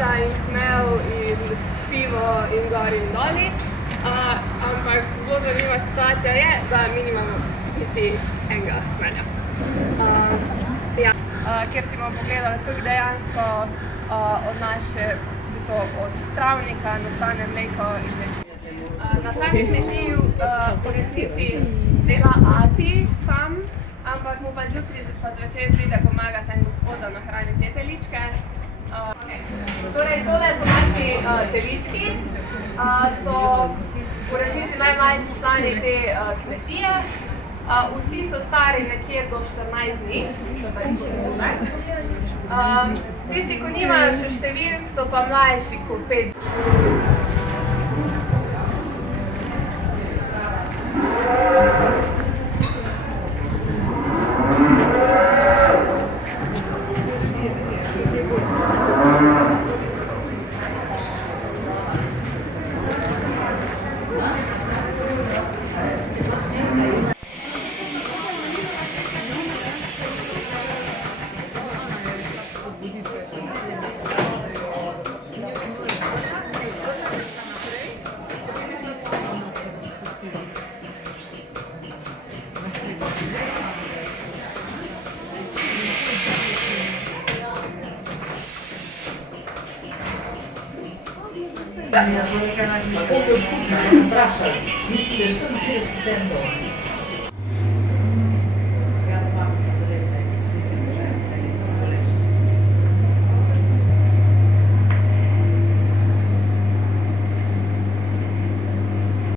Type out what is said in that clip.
in hmel in pivo in gor in doli, ampak zelo zanimiva situacija je, da mi nimamo niti enega hmelja. Kjer si bomo pogledali, kako dejansko od naše, v bistvu od travnika nastane mleko in mlečje. Na sami kmetiji po resnici dela ati sam, ampak mu pa zjutraj pa zvečer pride pomagati en gospod, da nahrani te teličke. Torej, tole so naši telički, so v resnici najmlajši člani te kmetije. Vsi so stari nekje do 14 dni, tisti, ko nimajo še številk, so pa mlajši kot 5 dni. Vprašaj, misliš, da je